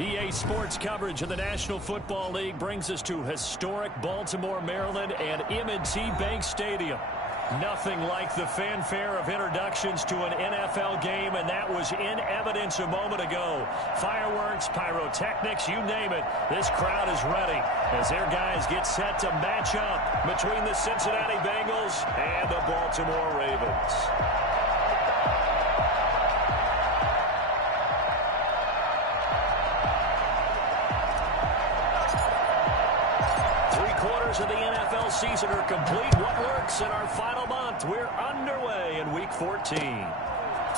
EA Sports coverage of the National Football League brings us to historic Baltimore, Maryland, and M&T Bank Stadium. Nothing like the fanfare of introductions to an NFL game, and that was in evidence a moment ago. Fireworks, pyrotechnics, you name it. This crowd is ready as their guys get set to match up between the Cincinnati Bengals and the Baltimore Ravens. Of the NFL season are complete. What works in our final month? We're underway in Week 14.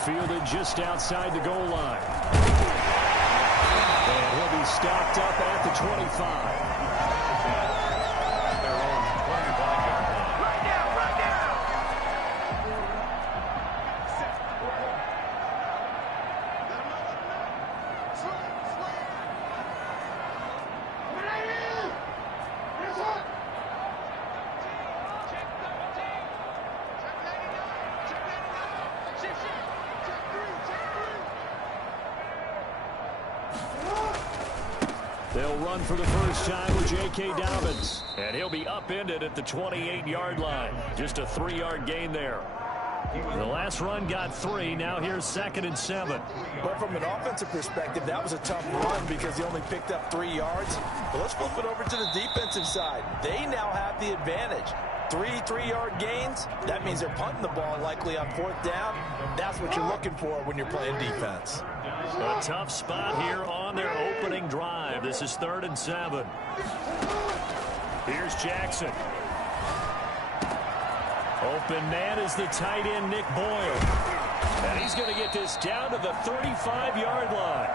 Fielded just outside the goal line. And he'll be stopped up at the 25. They'll run for the first time with J.K. Dobbins. And he'll be upended at the 28-yard line. Just a 3-yard gain there. The last run got 3. Now here's 2nd and 7. But from an offensive perspective, that was a tough run because he only picked up 3 yards. But let's flip it over to the defensive side. They now have the advantage. 3 3-yard gains. That means they're punting the ball likely on 4th down. That's what you're looking for when you're playing defense. A tough spot here on their opening drive. This is 3rd and 7. Here's Jackson. Open man is the tight end, Nick Boyle. And he's going to get this down to the 35-yard line.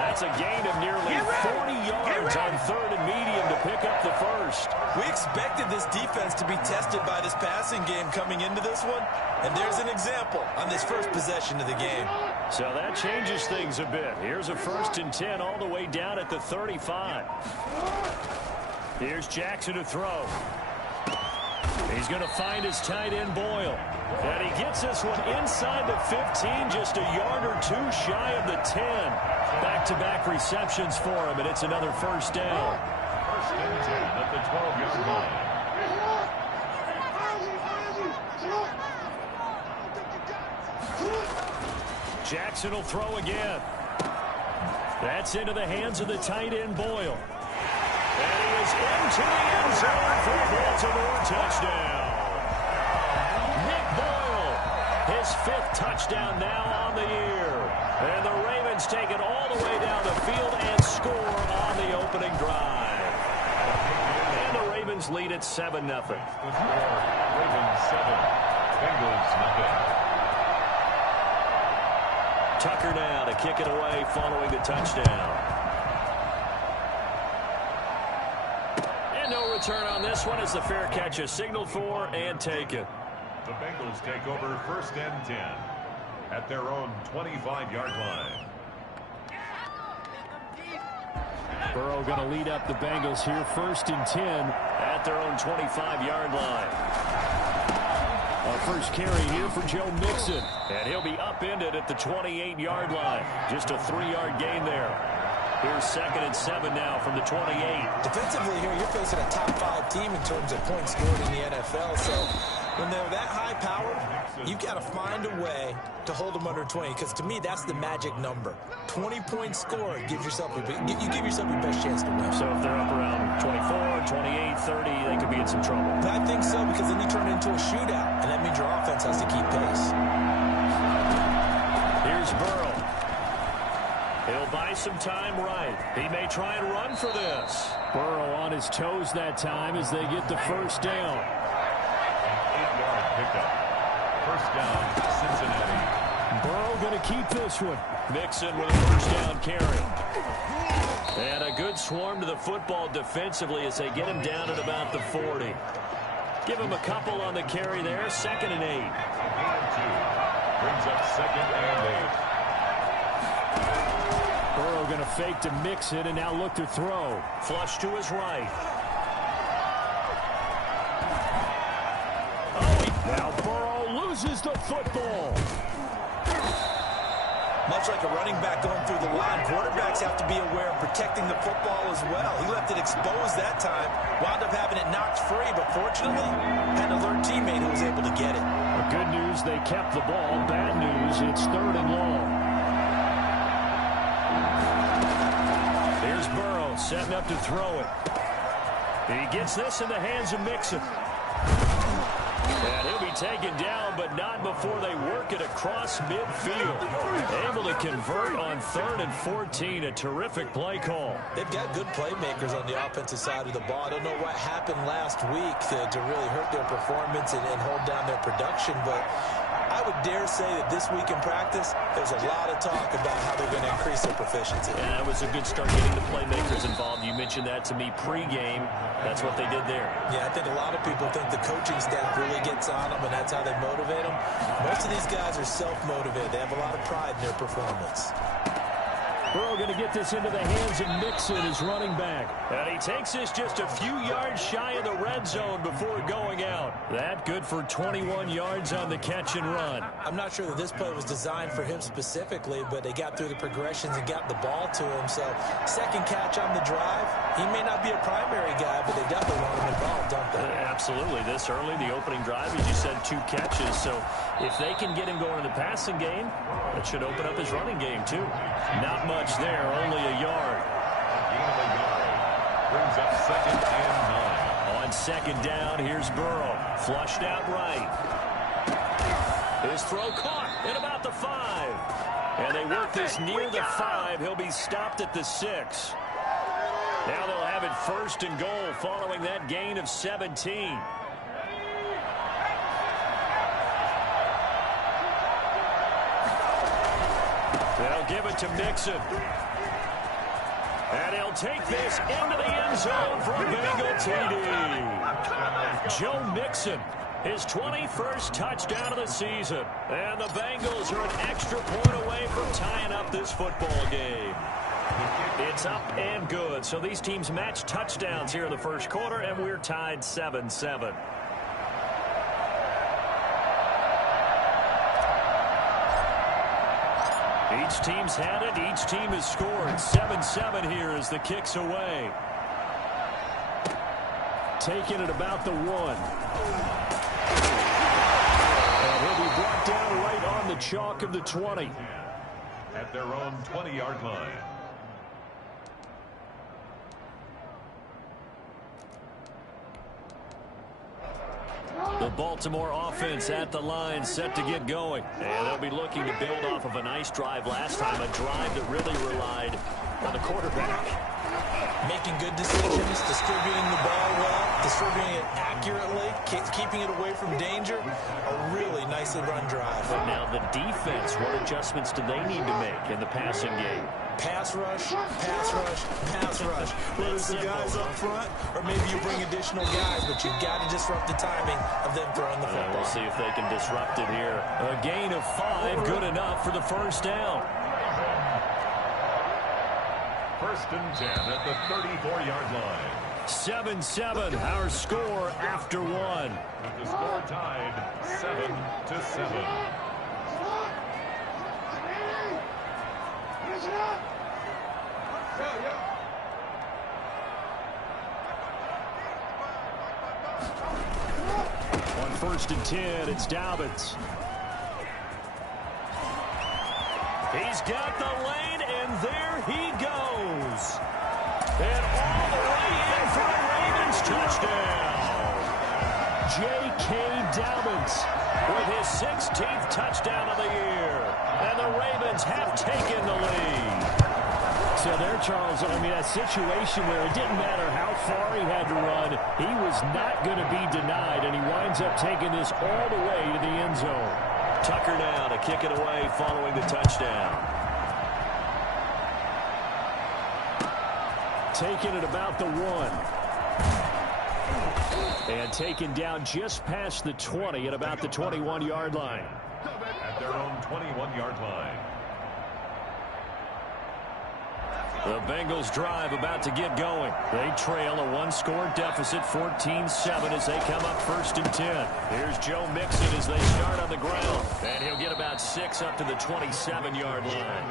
That's a gain of nearly 40 yards on 3rd and medium to pick up the first. We expected this defense to be tested by this passing game coming into this one. And there's an example on this first possession of the game. So that changes things a bit. Here's a 1st and 10 all the way down at the 35. Here's Jackson to throw. He's going to find his tight end, Boyle. And he gets this one inside the 15, just a yard or 2 shy of the 10. Back-to-back receptions for him, and it's another first down. 1st and 10 at the 12-yard line. Jackson will throw again. That's into the hands of the tight end, Boyle. And he is into the end zone for a Baltimore touchdown. Nick Boyle, his 5th touchdown now on the year. And the Ravens take it all the way down the field and score on the opening drive. And the Ravens lead at 7-0. Ravens 7, Bengals 0. Tucker now to kick it away following the touchdown. And no return on this one as the fair catch is signaled for and taken. The Bengals take over 1st and 10 at their own 25-yard line. Burrow going to lead up the Bengals here, 1st and 10 at their own 25-yard line. Our first carry here for Joe Mixon. And he'll be upended at the 28-yard line. Just a 3-yard gain there. Here's 2nd and 7 now from the 28. Defensively here, you're facing a top 5 team in terms of points scored in the NFL. So when they're that high powered, you've got to find a way to hold them under 20. Because to me, that's the magic number. 20 points scored gives yourself you give yourself your best chance to win. So if they're up around 24, 28, 30, they could be in some trouble. I think so, because then you turn it into a shootout, and that means your offense has to keep pace. Here's Burrow. He'll buy some time right. He may try and run for this. Burrow on his toes that time as they get the first down. 8-yard pickup. First down, Cincinnati. Burrow going to keep this one. Mixon with a first down carry. And a good swarm to the football defensively as they get him down at about the 40. Give him a couple on the carry there. 2nd and 8. Brings up 2nd and 8. Burrow going to fake to Mixon and now look to throw. Flush to his right. Now Burrow loses the football. Much like a running back going through the line, quarterbacks have to be aware of protecting the football as well. He left it exposed that time, wound up having it knocked free, but fortunately had an alert teammate who was able to get it. Well, good news, they kept the ball. Bad news, it's 3rd and long. Here's Burrow setting up to throw it. He gets this in the hands of Mixon. And he'll be taken down, but not before they work it across midfield. Able to convert on 3rd and 14. A terrific play call. They've got good playmakers on the offensive side of the ball. I don't know what happened last week to really hurt their performance and hold down their production, but I would dare say that this week in practice, there's a lot of talk about how they're going to increase their proficiency. Yeah, that was a good start getting the playmakers involved. You mentioned that to me pregame. That's what they did there. Yeah, I think a lot of people think the coaching staff really gets on them, and that's how they motivate them. Most of these guys are self-motivated. They have a lot of pride in their performance. Burrow going to get this into the hands of Mixon, his running back. And he takes this just a few yards shy of the red zone before going out. That good for 21 yards on the catch and run. I'm not sure that this play was designed for him specifically, but they got through the progressions and got the ball to him. So, second catch on the drive. He may not be a primary guy, but they definitely want him involved, don't they? Absolutely. This early, the opening drive, as you said, 2 catches. So, if they can get him going in the passing game, that should open up his running game, too. Not much there, only a yard. Brings up 2nd and 9. On 2nd down, here's Burrow. Flushed out right. His throw caught at about the 5. And they work this near the 5. He'll be stopped at the 6. Now they'll have it 1st and goal following that gain of 17. They'll give it to Mixon. And he'll take this into the end zone for a Bengal TD. Joe Mixon, his 21st touchdown of the season. And the Bengals are an extra point away from tying up this football game. It's up and good. So these teams match touchdowns here in the first quarter, and we're tied 7-7. Each team's had it. Each team has scored. 7-7 here as the kick's away. Taking it about the 1. And he'll be brought down right on the chalk of the 20. At their own 20-yard line. The Baltimore offense at the line, set to get going. And they'll be looking to build off of a nice drive last time, a drive that really relied on the quarterback. Making good decisions, distributing the ball well, distributing it accurately, keeping it away from danger. A really nicely run drive. But now the defense, what adjustments do they need to make in the passing game? Pass rush, pass rush, pass rush. Whether it's the guys up front or maybe you bring additional guys, but you've got to disrupt the timing of them throwing the football. We'll see if they can disrupt it here. A gain of 5, good enough for the 1st down. 1st and 10 at the 34-yard line. 7-7, our score after 1. With the score tied 7-7. On 1st and 10, it's Dobbins. He's got the lane, and there he goes. And all the way in for a Ravens touchdown. J.K. Dobbins with his 16th touchdown of the year. And the Ravens have taken the lead. So there, Charles, I mean, a situation where it didn't matter how far he had to run, he was not going to be denied, and he winds up taking this all the way to the end zone. Tucker now to kick it away following the touchdown. Taking it about the 1. And taken down just past the 20 at about the 21-yard line. At their own 21-yard line. The Bengals drive about to get going. They trail a 1-score deficit, 14-7 as they come up 1st and 10. Here's Joe Mixon as they start on the ground. And he'll get about 6 up to the 27-yard line.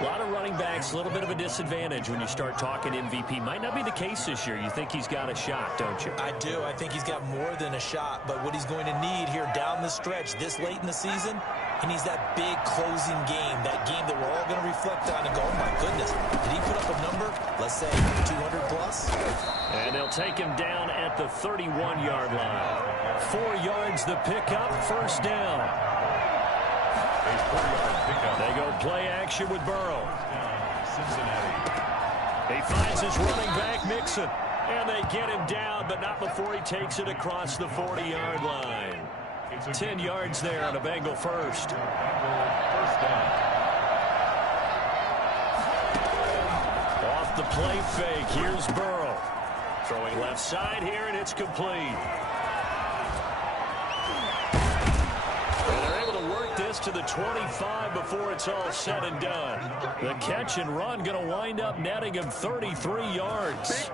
A lot of running backs, a little bit of a disadvantage when you start talking MVP. Might not be the case this year. You think he's got a shot, don't you? I do. I think he's got more than a shot. But what he's going to need here down the stretch this late in the season, he needs that big closing game, that game that we're all going to reflect on and go, oh, my goodness, did he put up a number, let's say 200 plus? And they'll take him down at the 31-yard line. 4 yards the pickup, first down. They go play action with Burrow. He finds his running back, Mixon. And they get him down, but not before he takes it across the 40-yard line. 10 yards there on a Bengal first. Off the play fake, here's Burrow. Throwing left side here, and it's complete. To the 25 before it's all said and done. The catch and run going to wind up netting him 33 yards.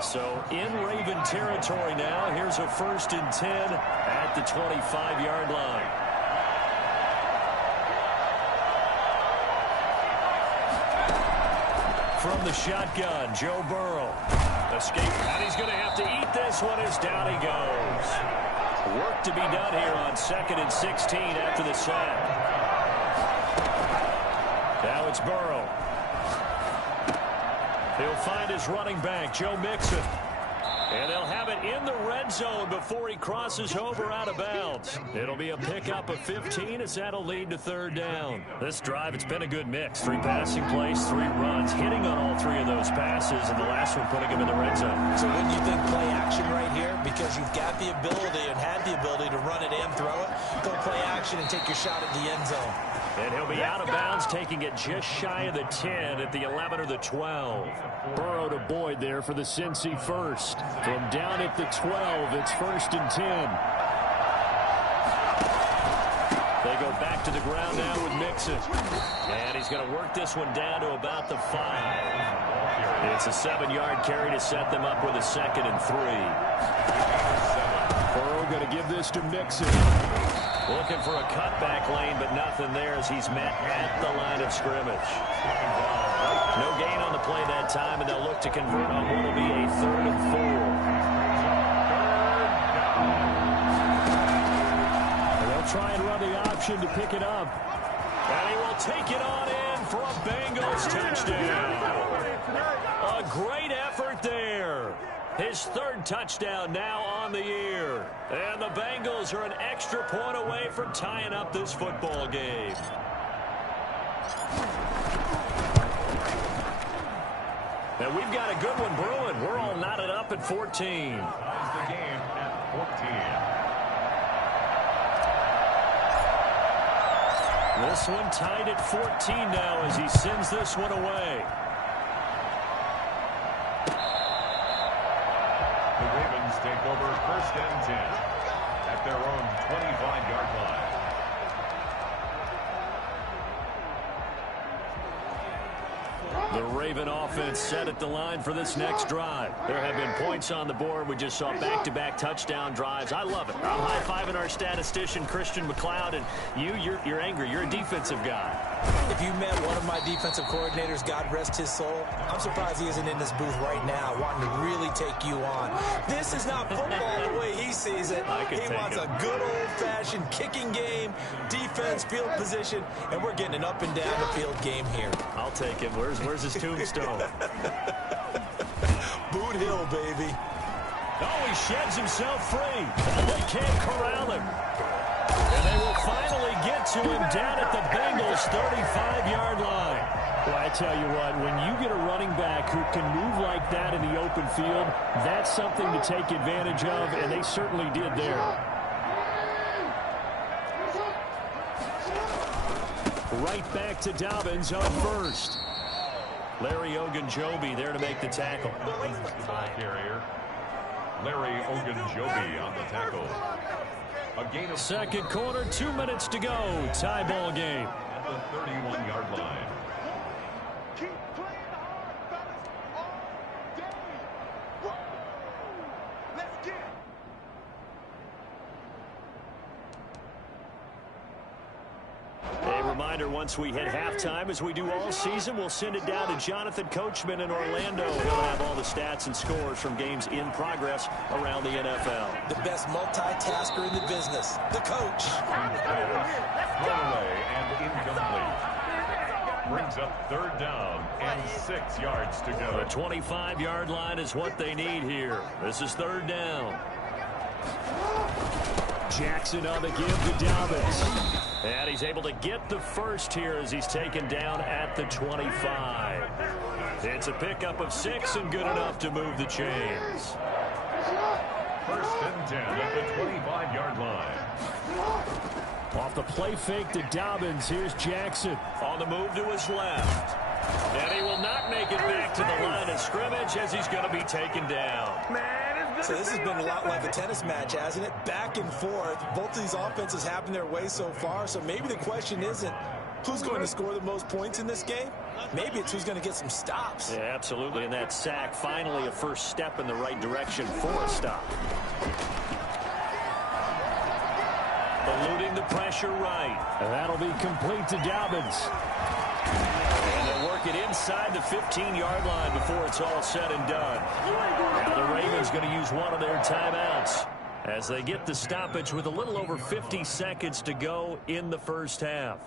So in Raven territory now. Here's a 1st and 10 at the 25-yard line. From the shotgun, Joe Burrow. Escape, and he's going to have to eat this one as down he goes. Work to be done here on 2nd and 16 after the sack. Now it's Burrow. He'll find his running back, Joe Mixon. And they'll have it in the red zone before he crosses over out of bounds. It'll be a pickup of 15 as that'll lead to 3rd down. This drive, it's been a good mix. 3 passing plays, 3 runs, hitting on all 3 of those passes, and the last one putting him in the red zone. So wouldn't you think play action right here? Because you've got the ability and had the ability to run it and throw it. Go play action and take your shot at the end zone. And he'll be out of bounds, taking it just shy of the 10 at the 11 or the 12. Burrow to Boyd there for the Cincy first. From down at the 12, it's 1st and 10. They go back to the ground now with Mixon. And he's going to work this one down to about the 5. It's a 7-yard carry to set them up with a 2nd and 3. Burrow going to give this to Mixon. Looking for a cutback lane, but nothing there as he's met at the line of scrimmage. No gain on the play that time, and they'll look to convert on what will be a 3rd and 4. And they'll try and run the option to pick it up. And he will take it on in for a Bengals touchdown. A great effort there. His 3rd touchdown now on the year. And the Bengals are an extra point away from tying up this football game. And we've got a good one brewing. We're all knotted up at 14. The game at 14. This one tied at 14 now as he sends this one away. The Ravens take over 1st and 10 at their own 25-yard line. The Raven offense set at the line for this next drive. There have been points on the board. We just saw back-to-back touchdown drives. I love it. I'm high-fiving our statistician, Christian McLeod, and you're angry. You're a defensive guy. If you met one of my defensive coordinators, God rest his soul, I'm surprised he isn't in this booth right now wanting to really take you on. This is not football the way he sees it. He wants a good old-fashioned kicking game, defense, field position, and we're getting an up-and-down-the-field game here. I'll take him. Where's his tombstone? Boot Hill, baby. Oh, he sheds himself free. They can't corral him. And they will finally get to him down at the Bengals' 35-yard line. Well, I tell you what, when you get a running back who can move like that in the open field, that's something to take advantage of, and they certainly did there. Right back to Dobbins on first. Larry Ogunjobi there to make the tackle. Ball carrier, Larry Ogunjobi on the tackle. A gain of 2nd quarter, 2 minutes to go. Tie ball game. at the 31-yard line. Keep playing hard, fellas, all day. Woo! Let's get it. A reminder reminder, once we hit halftime, as we do all season, we'll send it down to Jonathan Coachman in Orlando. He'll have all the stats and scores from games in progress around the NFL. The best multitasker in the business, the coach. Thrown away and incomplete. Brings up 3rd down and 6 yards to go. The 25-yard line is what they need here. This is 3rd down. Jackson on the give to Dobbins. And he's able to get the first here as he's taken down at the 25. It's a pickup of 6 and good enough to move the chains. 1st and 10 at the 25-yard line. Off the play fake to Dobbins, here's Jackson on the move to his left. And he will not make it back to the line of scrimmage as he's going to be taken down. So this has been a lot like a tennis match, hasn't it? Back and forth. Both of these offenses having their way so far. So maybe the question isn't who's going to score the most points in this game. Maybe it's who's going to get some stops. Yeah, absolutely. And that sack, finally a first step in the right direction for a stop. Eluding the pressure right. And that'll be complete to Dobbins. And they'll work it inside the 15-yard line before it's all said and done. Now the Ravens going to use one of their timeouts as they get the stoppage with a little over 50 seconds to go in the first half.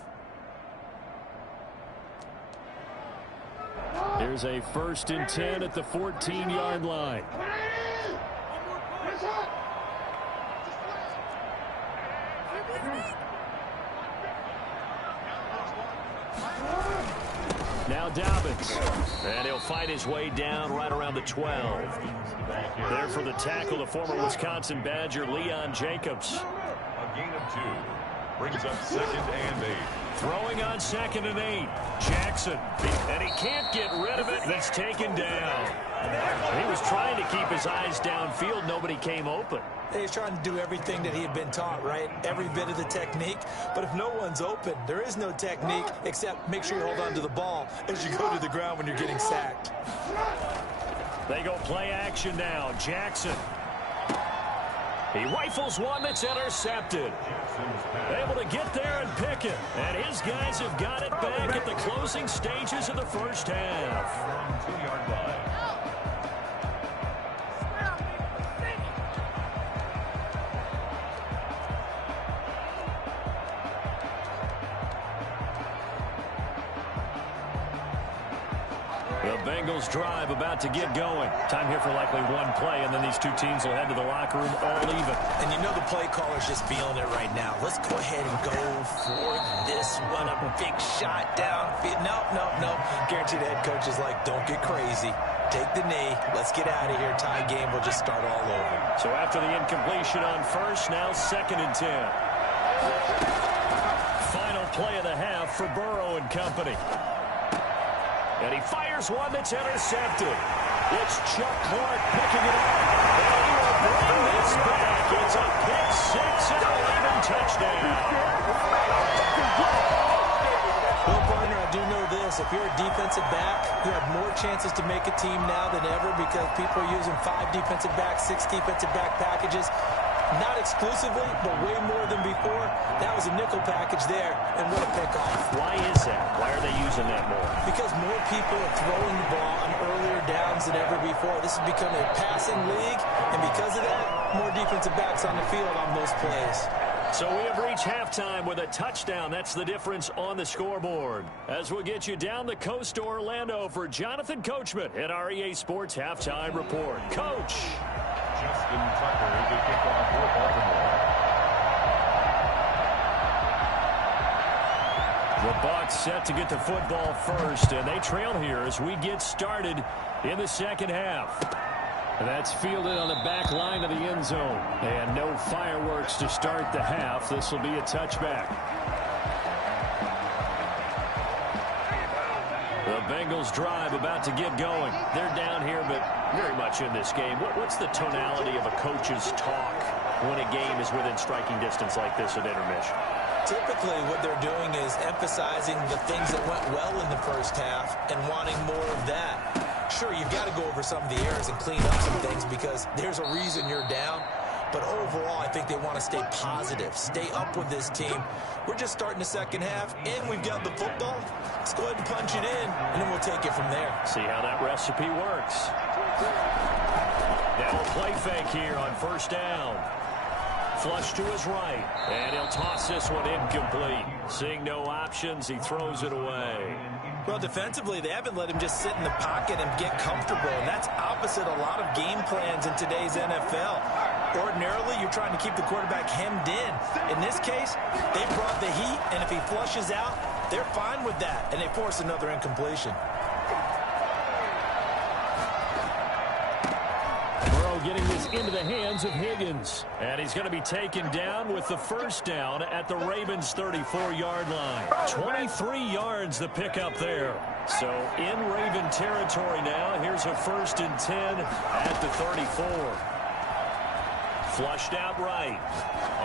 Here's a 1st and 10 at the 14-yard line. Now Dobbins, and he'll fight his way down right around the 12. There for the tackle, the former Wisconsin Badger, Leon Jacobs. A gain of 2. Brings up 2nd and 8. Throwing on 2nd and 8. Jackson, and he can't get rid of it. That's taken down. He was trying to keep his eyes downfield. Nobody came open. He's trying to do everything that he had been taught, right? Every bit of the technique. But if no one's open, there is no technique except make sure you hold on to the ball as you go to the ground when you're getting sacked. They go play action now. Jackson. He rifles one that's intercepted. Able to get there and pick it. And his guys have got it back at the closing stages of the first half. 2-yard line. The Bengals drive about to get going. Time here for likely one play, and then these two teams will head to the locker room all even. And you know the play caller's just feeling it right now. Let's go ahead and go for this one. A big shot downfield. No. Guaranteed the head coach is like, don't get crazy. Take the knee. Let's get out of here. Tie game. We'll just start all over. So after the incompletion on first, now 2nd and 10. Final play of the half for Burrow and company. And he fires one that's intercepted. It's Chuck Clark picking it up. And he will bring this back. It's a pick 6 and a Raven touchdown. Well, partner, I do know this. If you're a defensive back, you have more chances to make a team now than ever because people are using 5 defensive backs, 6 defensive back packages. Not exclusively, but way more than before. That was a nickel package there, and what a pickoff. Why is that? Why are they using that more? Because more people are throwing the ball on earlier downs than ever before. This has become a passing league, and because of that, more defensive backs on the field on those plays. So we have reached halftime with a touchdown. That's the difference on the scoreboard. As we'll get you down the coast to Orlando for Jonathan Coachman at our EA Sports Halftime Report. Coach. Justin Tucker to kick off for Baltimore. The Bucs set to get the football first, and they trail here as we get started in the second half. And that's fielded on the back line of the end zone. And no fireworks to start the half. This will be a touchback. The Bengals drive about to get going. They're down here, but very much in this game. What's the tonality of a coach's talk when a game is within striking distance like this at intermission? Typically, what they're doing is emphasizing the things that went well in the first half and wanting more of that. Sure, you've got to go over some of the errors and clean up some things because there's a reason you're down. But overall, I think they want to stay positive, stay up with this team. We're just starting the second half, and we've got the football. Let's go ahead and punch it in, and then we'll take it from there. See how that recipe works. Now a play fake here on first down. Flush to his right, and he'll toss this one incomplete. Seeing no options, he throws it away. Well, defensively, they haven't let him just sit in the pocket and get comfortable, and that's opposite a lot of game plans in today's NFL. Ordinarily, you're trying to keep the quarterback hemmed in. In this case, they brought the heat, and if he flushes out, they're fine with that, and they force another incompletion. Getting this into the hands of Higgins. And he's going to be taken down with the first down at the Ravens' 34-yard line. 23 yards the pickup there. So in Raven territory now. Here's a 1st and 10 at the 34. Flushed out right.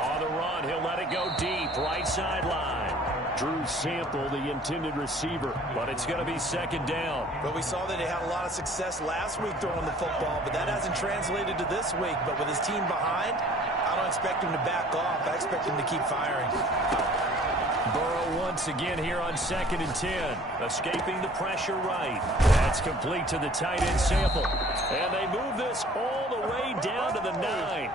On the run, he'll let it go deep. Right sideline. Drew Sample, the intended receiver, but it's going to be 2nd down. Well, we saw that they had a lot of success last week throwing the football, but that hasn't translated to this week. But with his team behind, I don't expect him to back off. I expect him to keep firing. Burrow once again here on 2nd and 10. Escaping the pressure right. That's complete to the tight end Sample. And they move this all the way down to the 9.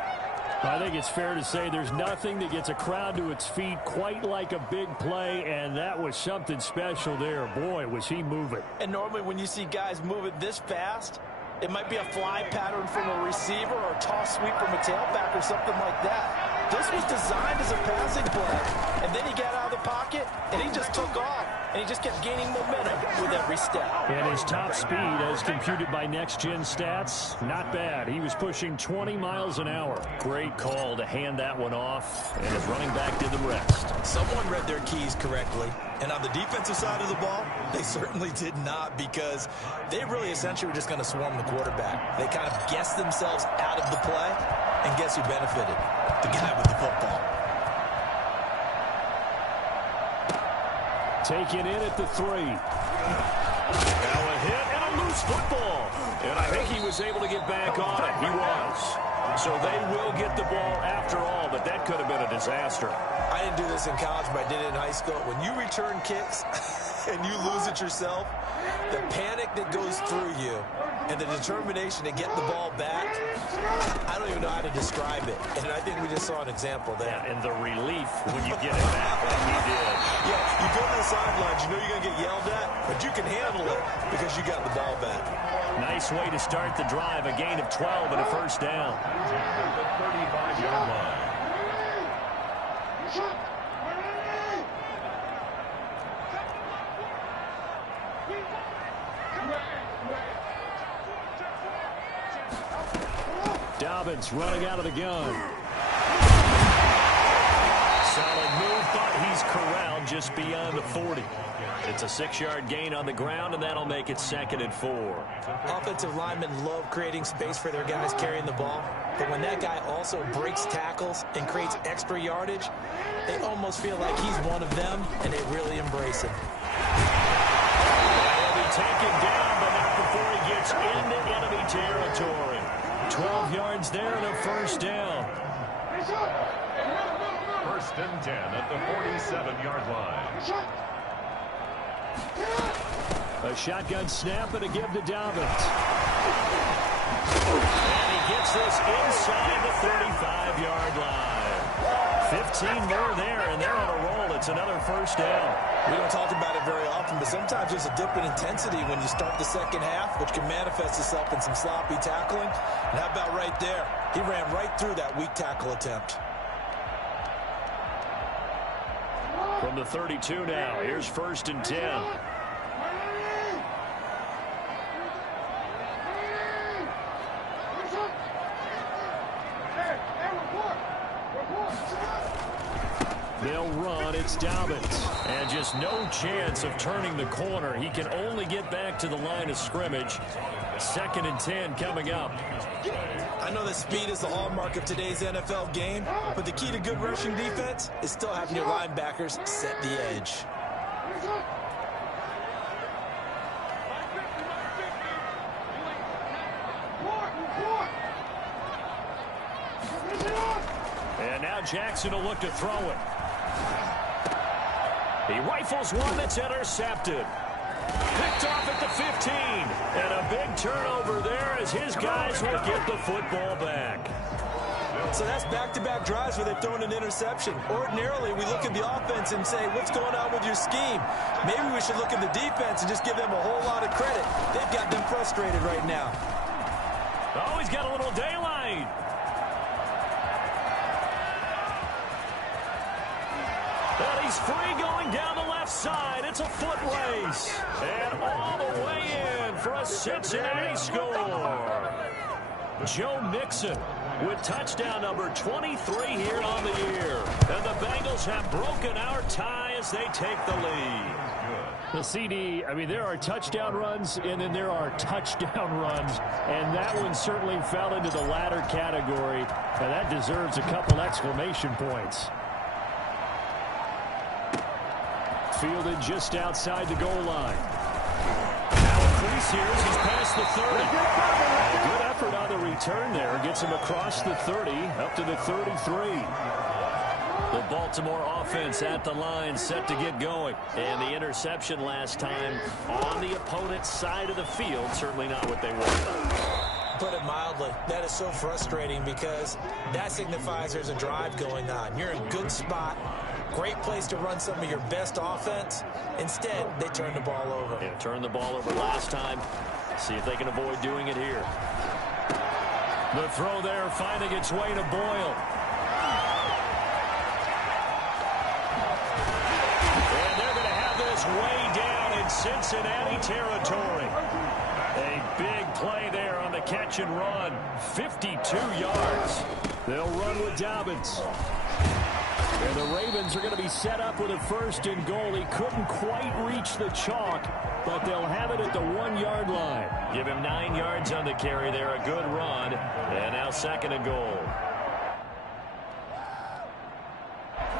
I think it's fair to say there's nothing that gets a crowd to its feet quite like a big play, and that was something special there. Boy, was he moving. And normally when you see guys moving this fast, it might be a fly pattern from a receiver or a toss sweep from a tailback or something like that. This was designed as a passing play, and then he got out of the pocket, and he just took off, and he just kept gaining momentum with every step. And his top speed, as computed by Next Gen Stats, not bad. He was pushing 20 miles an hour. Great call to hand that one off, and his running back did the rest. Someone read their keys correctly, and on the defensive side of the ball, they certainly did not, because they really essentially were just going to swarm the quarterback. They kind of guessed themselves out of the play, and guess who benefited? The guy with the football. Taken in at the 3. Now a hit and a loose football. And I think he was able to get back on it. He was. So they will get the ball after all, but that could have been a disaster. I didn't do this in college, but I did it in high school. When you return kicks and you lose it yourself, the panic that goes through you and the determination to get the ball back, I don't even know how to describe it. And I think we just saw an example there. Yeah, and the relief when you get it back like he did. Yeah, you go to the sidelines, you know you're going to get yelled at, but you can handle it because you got the ball back. Nice way to start the drive, a gain of 12 and a 1st down. At the 35-yard line. Dobbins running out of the gun. Solid move, but he's corralled just beyond the 40. It's a 6-yard gain on the ground, and that'll make it 2nd and 4. Offensive linemen love creating space for their guys carrying the ball, but when that guy also breaks tackles and creates extra yardage, they almost feel like he's one of them, and they really embrace him. He'll be taken down, but not before he gets into enemy territory. 12 yards there and a 1st down. 1st and 10 at the 47-yard line. A shotgun snap and a give to Dobbins. And he gets this inside the 35-yard line. 15 more there, and they're on a roll. It's another 1st down. We don't talk about it very often, but sometimes there's a dip in intensity when you start the second half, which can manifest itself in some sloppy tackling. And how about right there? He ran right through that weak tackle attempt. From the 32 now, here's 1st and 10. They'll run. It's Dobbins. And just no chance of turning the corner. He can only get back to the line of scrimmage. 2nd and 10 coming up. I know that speed is the hallmark of today's NFL game, but the key to good rushing defense is still having your linebackers set the edge. now Jackson will look to throw it. He rifles one that's intercepted. Picked off at the 15. And a big turnover there as his guys will get the football back. So that's back-to-back drives where they've thrown an interception. Ordinarily, we look at the offense and say, what's going on with your scheme? Maybe we should look at the defense and just give them a whole lot of credit. They've got them frustrated right now. Oh, he's got a little daylight. And he's free going down the left side. It's a foot race. And all the way in for a Cincinnati score. Joe Mixon with touchdown number 23 here on the year. And the Bengals have broken our tie as they take the lead. The CD, I mean, there are touchdown runs, and then there are touchdown runs. And that one certainly fell into the latter category. And that deserves a couple exclamation points. Fielded just outside the goal line. Now a crease here as he's past the 30. A good effort on the return there. Gets him across the 30, up to the 33. The Baltimore offense at the line, set to get going. And the interception last time on the opponent's side of the field, certainly not what they wanted. Put it mildly, that is so frustrating because that signifies there's a drive going on. You're in a good spot. Great place to run some of your best offense. Instead, they turn the ball over. Yeah, turned the ball over last time. See if they can avoid doing it here. The throw there finding its way to Boyle. And they're going to have this way down in Cincinnati territory. A big play there on the catch and run. 52 yards. They'll run with Dobbins. And the Ravens are going to be set up with a first and goal. He couldn't quite reach the chalk, but they'll have it at the 1-yard line. Give him 9 yards on the carry there. A good run. And now second and goal.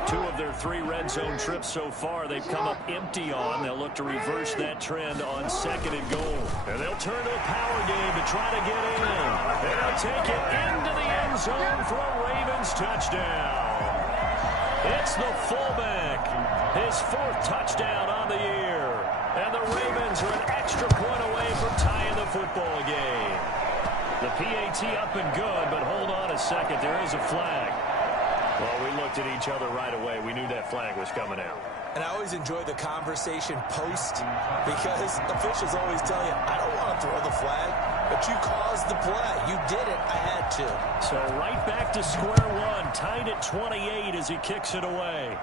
2 of their 3 red zone trips so far they've come up empty on. They'll look to reverse that trend on second and goal. And they'll turn to a power game to try to get in. And they'll take it into the end zone for a Ravens touchdown. It's the fullback, his 4th touchdown on the year. And the Ravens are an extra point away from tying the football game. The PAT up and good, but hold on a second. There is a flag. Well, we looked at each other right away. We knew that flag was coming out. And I always enjoy the conversation post because officials always tell you, I don't want to throw the flag, but you caused the play. You did it. I had to. So right back to square one, tied at 28 as he kicks it away.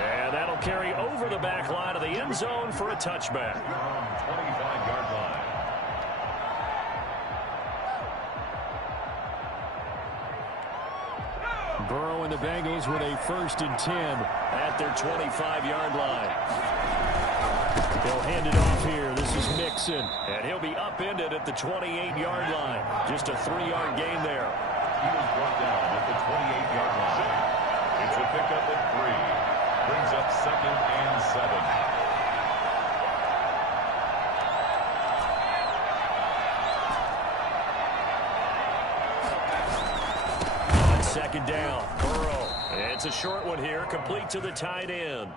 And that'll carry over the back line of the end zone for a touchback. 25-yard line. Burrow and the Bengals with a 1st and 10 at their 25-yard line. They'll hand it off here. This is Mixon. And he'll be upended at the 28-yard line. Just a 3-yard gain there. He was brought down at the 28-yard line. It's a pickup at 3. Brings up second and 7. Second down, Burrow. It's a short one here, complete to the tight end.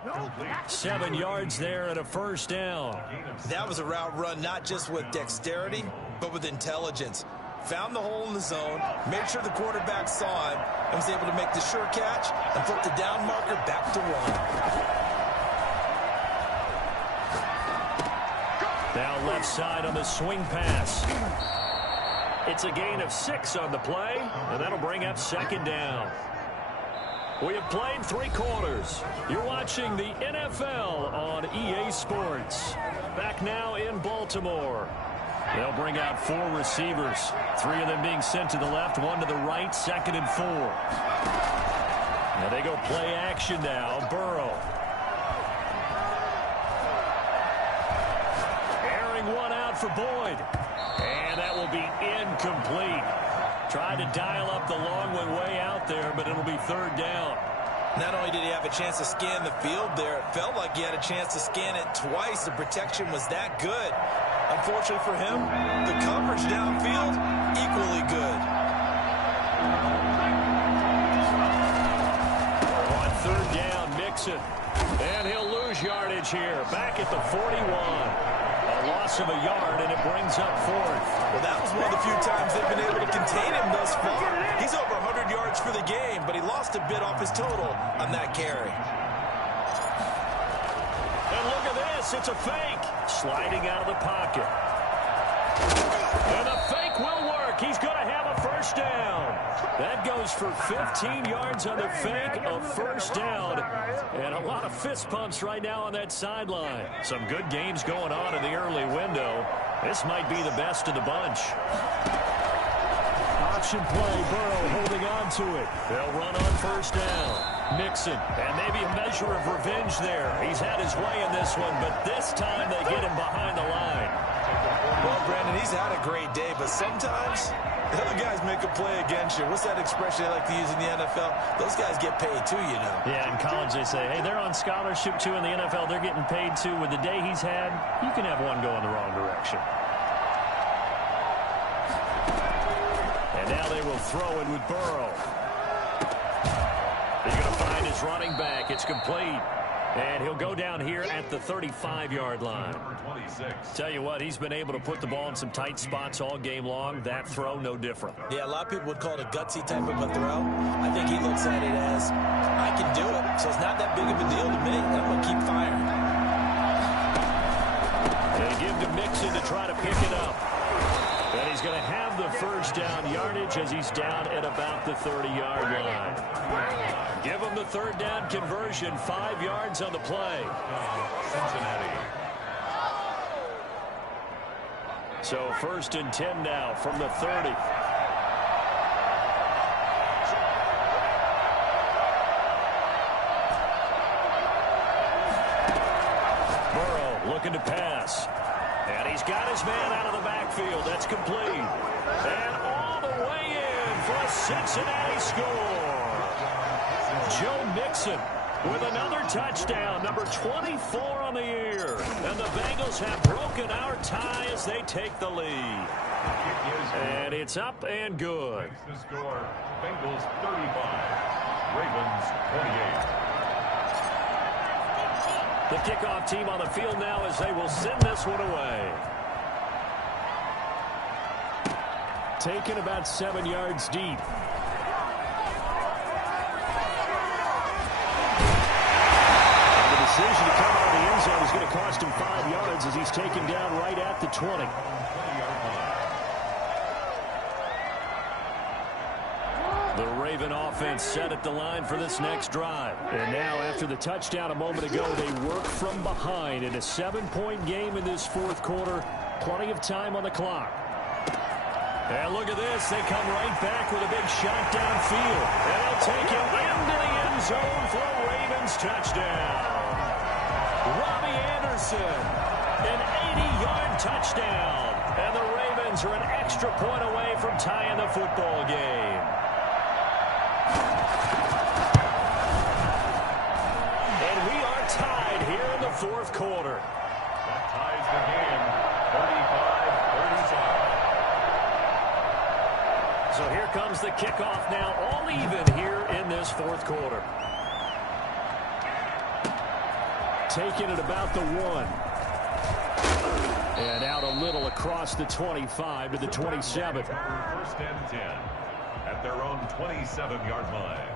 7 yards there and a first down. That was a route run not just with dexterity, but with intelligence. Found the hole in the zone, made sure the quarterback saw him, and was able to make the sure catch and flip the down marker back to 1. Now left side on the swing pass. It's a gain of 6 on the play, and that'll bring up second down. We have played 3 quarters. You're watching the NFL on EA Sports. Back now in Baltimore. They'll bring out 4 receivers. 3 of them being sent to the left, 1 to the right, 2nd and 4. Now they go play action now. Burrow. Airing one out for Boyd. And that will be incomplete. Tried to dial up the long one way out there, but it'll be 3rd down. Not only did he have a chance to scan the field there, it felt like he had a chance to scan it twice. The protection was that good. Unfortunately for him, the coverage downfield, equally good. On third down, Mixon. And he'll lose yardage here. Back at the 41. A loss of a yard, and it brings up fourth. Well, that was one of the few times they've been able to contain him thus far. He's over 100 yards for the game, but he lost a bit off his total on that carry. And look at this. It's a fake. Sliding out of the pocket. And the fake will work. He's going to have a first down. That goes for 15 yards on the fake, a first down. And a lot of fist pumps right now on that sideline. Some good games going on in the early window. This might be the best of the bunch. Option play, Burrow holding on to it. They'll run on first down. Mixon, and maybe a measure of revenge there. He's had his way in this one, but this time they get him behind the line. Well, Brandon, he's had a great day, but sometimes the other guys make a play against you. What's that expression they like to use in the NFL? Those guys get paid too, you know. Yeah, in college they say, hey, they're on scholarship too. In the NFL, they're getting paid too. With the day he's had, you can have one go in the wrong direction. And now they will throw it with Burrow. He's going to find his running back. It's complete. And he'll go down here at the 35-yard line. Tell you what, he's been able to put the ball in some tight spots all game long. That throw, no different. Yeah, a lot of people would call it a gutsy type of a throw. I think he looks at it as, I can do it, so it's not that big of a deal to me. I'm going to keep firing. They give to Mixon to try to pick it up. And he's going to have the first down yardage as he's down at about the 30-yard line. Give him the third down conversion, 5 yards on the play. Cincinnati. So first and 10 now from the 30. Burrow looking to pass. And he's got his man out of the backfield. That's complete. And all the way in for a Cincinnati score. Joe Mixon with another touchdown, number 24 on the year. And the Bengals have broken our tie as they take the lead. And it's up and good. Makes the score Bengals 35, Ravens 28. The kickoff team on the field now as they will send this one away. Taken about 7 yards deep. And the decision to come out of the end zone is going to cost him 5 yards as he's taken down right at the 20. The Raven offense set at the line for this next drive. And now after the touchdown a moment ago, they work from behind in a 7-point game in this fourth quarter. Plenty of time on the clock. And look at this. They come right back with a big shot downfield. And they'll take it into the end zone for a Ravens touchdown. Robbie Anderson, an 80-yard touchdown. And the Ravens are an extra point away from tying the football game. And we are tied here in the fourth quarter. That ties the game, 35-35. So here comes the kickoff now, all even here in this fourth quarter. Taking it about the 1. And out a little across the 25 to the 27. First and 10 at their own 27-yard line.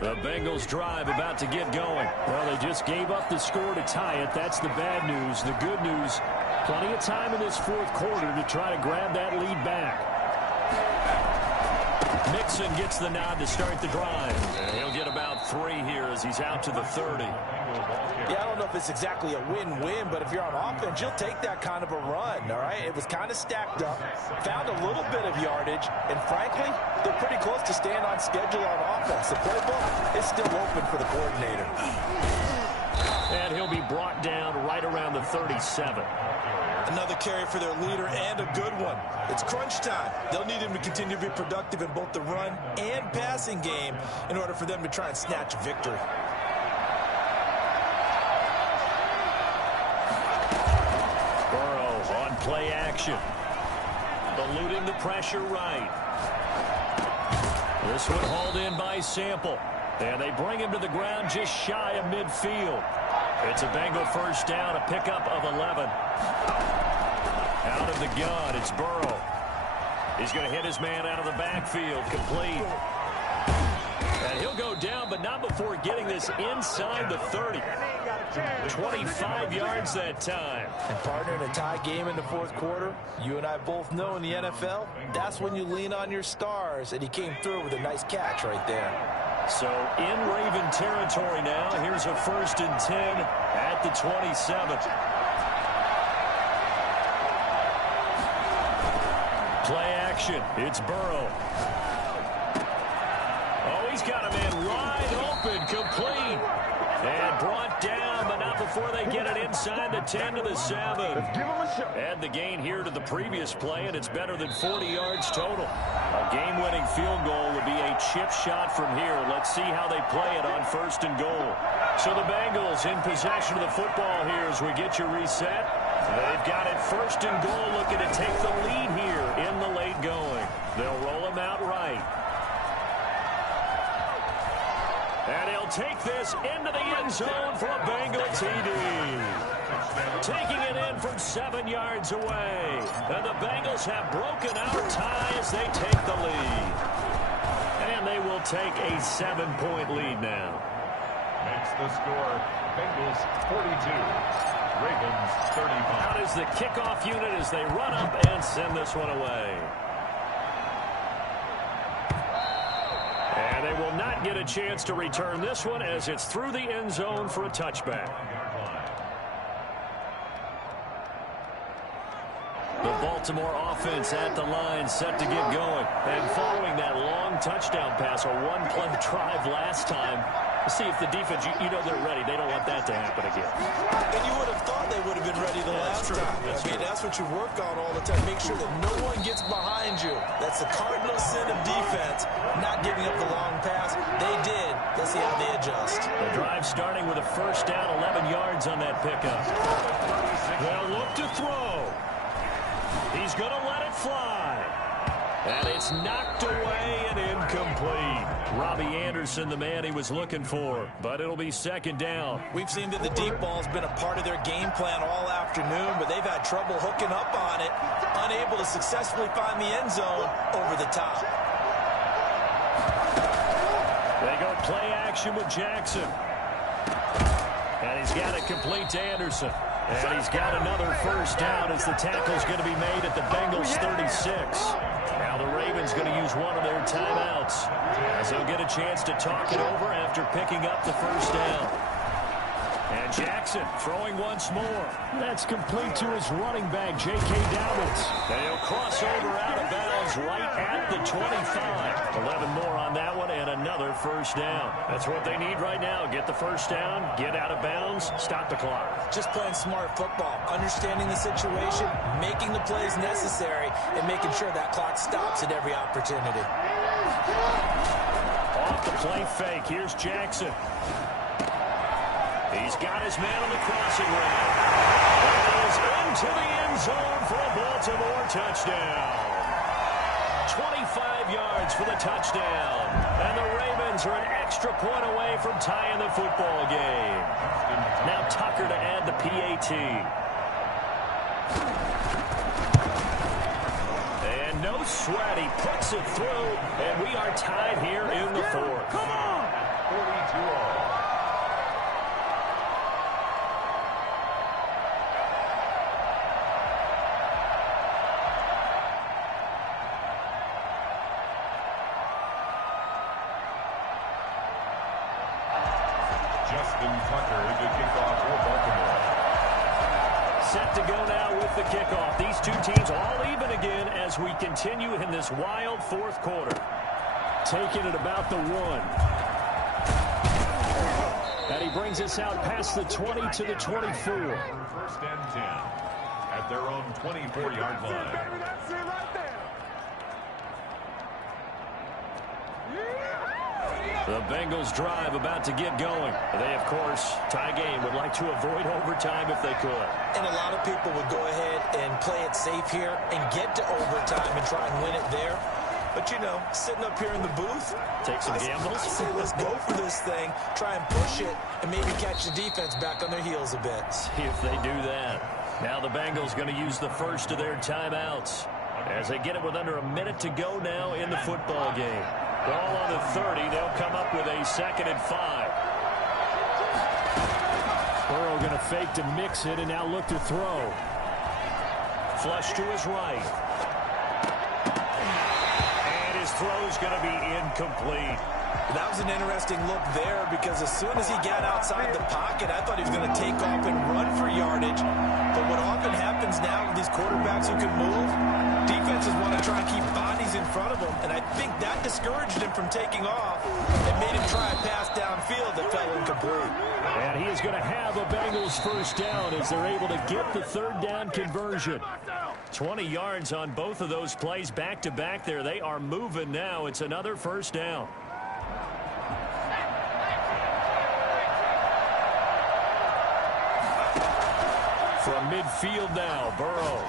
The Bengals drive about to get going. Well, they just gave up the score to tie it. That's the bad news. The good news, plenty of time in this fourth quarter to try to grab that lead back. Mixon gets the nod to start the drive. And he'll get about 3 here as he's out to the 30. Yeah, I don't know if it's exactly a win-win, but if you're on offense, you'll take that kind of a run, all right? It was kind of stacked up, found a little bit of yardage, and frankly, they're pretty close to staying on schedule on offense. The playbook is still open for the coordinator. And he'll be brought down right around the 37. Another carry for their leader, and a good one. It's crunch time. They'll need him to continue to be productive in both the run and passing game in order for them to try and snatch a victory. Burrow on play action. eluding the pressure right. This one hauled in by Sample. And they bring him to the ground just shy of midfield. It's a Bengal first down, a pickup of 11. Out of the gun, it's Burrow. He's going to hit his man out of the backfield, complete. And he'll go down, but not before getting this inside the 30. 25 yards that time. And partner, in a tie game in the fourth quarter, you and I both know in the NFL, that's when you lean on your stars, and he came through with a nice catch right there. So in Raven territory now, here's a 1st and 10 at the 27. Play action, it's Burrow. Oh, he's got a man wide open, complete. And brought down, but not before they get it inside the 10 to the 7. Add the gain here to the previous play, and it's better than 40 yards total. A game-winning field goal would be a chip shot from here. Let's see how they play it on 1st and goal. So the Bengals in possession of the football here as we get you reset. They've got it 1st and goal, looking to take the lead here in the late going. They'll roll him out right. And he'll take this into the end zone for a Bengal TD. Taking it in from 7 yards away. And the Bengals have broken our tie as they take the lead. And they will take a 7-point lead now. Makes the score Bengals 42, Ravens 35. Out is the kickoff unit as they run up and send this one away. And they will not get a chance to return this one as it's through the end zone for a touchback. The Baltimore offense at the line, set to get going. And following that long touchdown pass, a one-play drive last time, see if the defense, you know they're ready. They don't want that to happen again. And you would have thought they would have been ready the last time. That's what you work on all the time. Make sure that no one gets behind you. That's the cardinal sin of defense, not giving up the long pass. They did. Let's see how they adjust. The drive starting with a 1st down, 11 yards on that pickup. They'll look to throw. He's going to let it fly. And it's knocked away and incomplete. Robbie Anderson, the man he was looking for, but it'll be 2nd down. We've seen that the deep ball's been a part of their game plan all afternoon, but they've had trouble hooking up on it, unable to successfully find the end zone over the top. They go play action with Jackson. And he's got it complete to Anderson. And he's got another 1st down as the tackle's going to be made at the Bengals 36. Now the Ravens going to use one of their timeouts as they'll get a chance to talk it over after picking up the 1st down. And Jackson throwing once more. That's complete to his running back, J.K. Dobbins. And he'll cross over out of bounds right at the 25. 11 more on that one and another 1st down. That's what they need right now. Get the 1st down, get out of bounds, stop the clock. Just playing smart football, understanding the situation, making the plays necessary, and making sure that clock stops at every opportunity. Off the play fake, here's Jackson. He's got his man on the crossing route. And he is into the end zone for a Baltimore touchdown. 25 yards for the touchdown. And the Ravens are an extra point away from tying the football game. Now Tucker to add the PAT. And no sweat. He puts it through. And we are tied here in the 4th. Come on! 42-all. Set to go now with the kickoff. These two teams all even again as we continue in this wild 4th quarter. Taking it about the 1. And he brings us out past the 20 to the 24. 1st and 10 at their own 24-yard line. That's it right there. The Bengals drive about to get going. They, of course, tie game, would like to avoid overtime if they could. And a lot of people would go ahead and play it safe here and get to overtime and try and win it there. But, you know, sitting up here in the booth, take some gambles. I say let's go for this thing, try and push it, and maybe catch the defense back on their heels a bit. See if they do that. Now the Bengals going to use the first of their timeouts as they get it with under a minute to go now in the football game. Ball on the 30. They'll come up with a 2nd and 5. Burrow going to fake to mix it and now look to throw. Flush to his right. And his throw's going to be incomplete. That was an interesting look there because as soon as he got outside the pocket, I thought he was going to take off and run for yardage. But what often happens now with these quarterbacks who can move, defenses want to try and keep bodies in front of them. And I think that discouraged him from taking off and made him try a pass downfield that fell incomplete. And he is going to have a Bengals first down as they're able to get the 3rd down conversion. 20 yards on both of those plays back-to-back there. They are moving now. It's another first down. From midfield now, Burrow.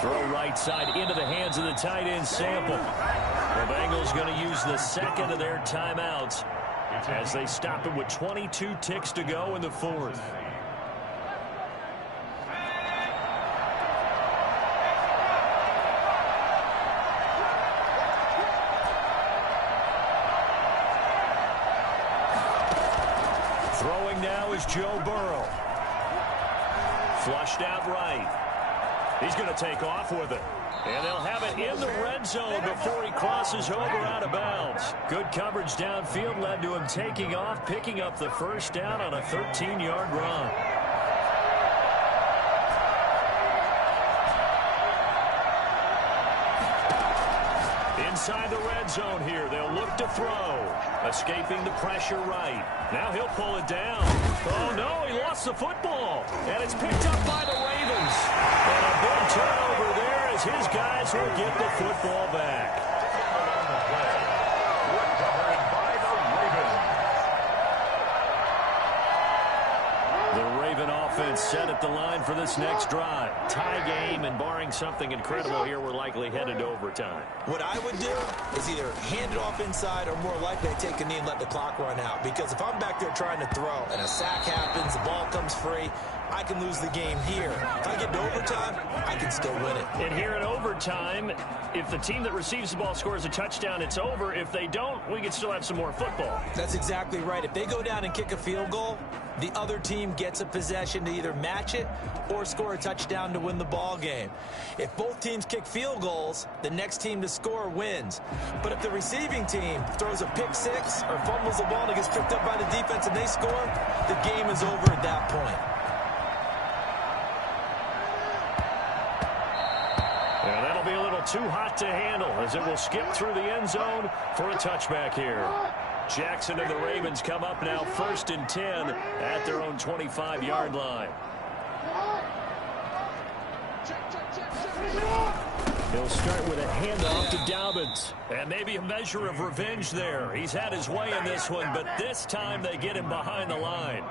Throw right side into the hands of the tight end, Sample. The Bengals going to use the 2nd of their timeouts as they stop it with 22 ticks to go in the 4th. Throwing now is Joe Burrow. Flushed out right. He's going to take off with it. And they'll have it in the red zone before he crosses over out of bounds. Good coverage downfield led to him taking off, picking up the first down on a 13-yard run. Inside the red zone here, they'll look to throw. Escaping the pressure right. Now he'll pull it down. Oh, no, he lost the football. And it's picked up by the Ravens. And a big turnover there as his guys will get the football back. Recovered by the Ravens. The Raven offense set at the line for this next drive. Tie game, and barring something incredible here, we're likely headed to overtime. What I would do is either hand it off inside or more likely take a knee and let the clock run out. Because if I'm back there trying to throw and a sack happens, the ball comes free, I can lose the game here. If I get to overtime, I can still win it. And here in overtime, if the team that receives the ball scores a touchdown, it's over. If they don't, we can still have some more football. That's exactly right. If they go down and kick a field goal, the other team gets a possession to either match it or score a touchdown to win the ball game. If both teams kick field goals, the next team to score wins. But if the receiving team throws a pick six or fumbles the ball and it gets picked up by the defense and they score, the game is over at that point. And that'll be a little too hot to handle as it will skip through the end zone for a touchback here. Jackson and the Ravens come up now 1st and 10 at their own 25-yard line. He'll start with a handoff to Dobbins. And maybe a measure of revenge there. He's had his way in this one, but this time they get him behind the line.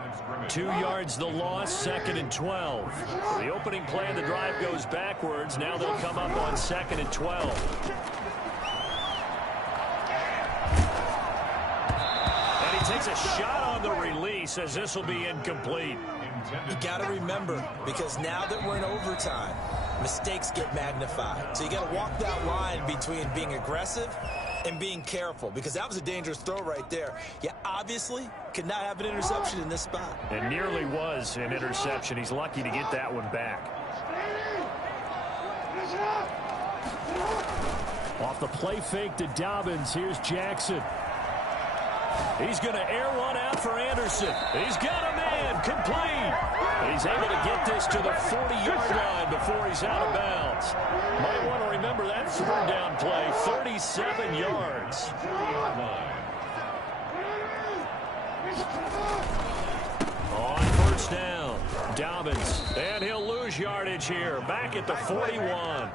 2 yards the loss, 2nd and 12. The opening play of the drive goes backwards. Now they'll come up on 2nd and 12. Takes a shot on the release as this will be incomplete. You got to remember, because now that we're in overtime, mistakes get magnified. So you got to walk that line between being aggressive and being careful, because that was a dangerous throw right there. You obviously could not have an interception in this spot. It nearly was an interception. He's lucky to get that one back. Off the play fake to Dobbins, here's Jackson. He's going to air one out for Anderson. He's got a man, complete. He's able to get this to the 40-yard line before he's out of bounds. Might want to remember that 3rd down play, 37 yards. On 1st down, Dobbins, and he'll lose yardage here, back at the 41.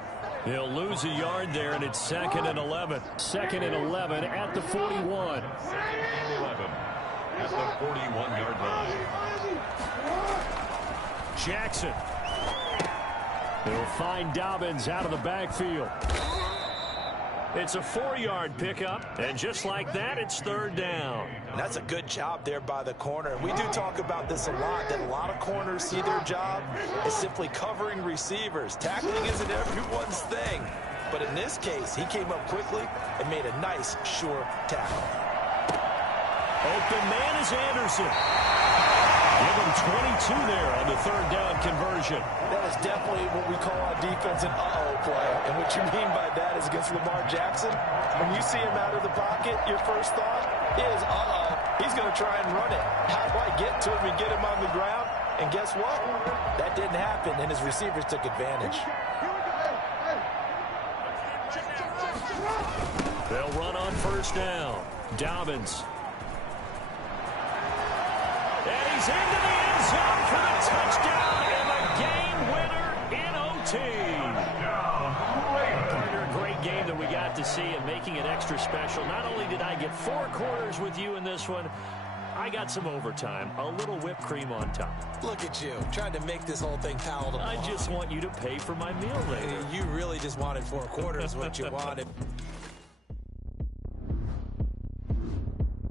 He'll lose a yard there, and it's 2nd and 11. 2nd and 11 at the 41. 2nd and 11 at the 41-yard line. Jackson. He'll find Dobbins out of the backfield. It's a 4-yard pickup, and just like that, it's 3rd down. And that's a good job there by the corner. We do talk about this a lot, that a lot of corners see their job is simply covering receivers. Tackling isn't everyone's thing. But in this case, he came up quickly and made a nice, sure tackle. Open man is Anderson. Give him 22 there on the 3rd down conversion. That is definitely what we call on defense an uh-oh play. And what you mean by that is against Lamar Jackson, when you see him out of the pocket, your first thought is, uh-oh, he's going to try and run it. How do I get to him and get him on the ground? And guess what? That didn't happen, and his receivers took advantage. They'll run on 1st down. Dobbins. And he's into the end zone for the touchdown and the game winner in OT. Partner, a great game that we got to see and making it extra special. Not only did I get 4 quarters with you in this one, I got some overtime, a little whipped cream on top. Look at you, trying to make this whole thing palatable. I just want you to pay for my meal later. You really just wanted 4 quarters, what you wanted.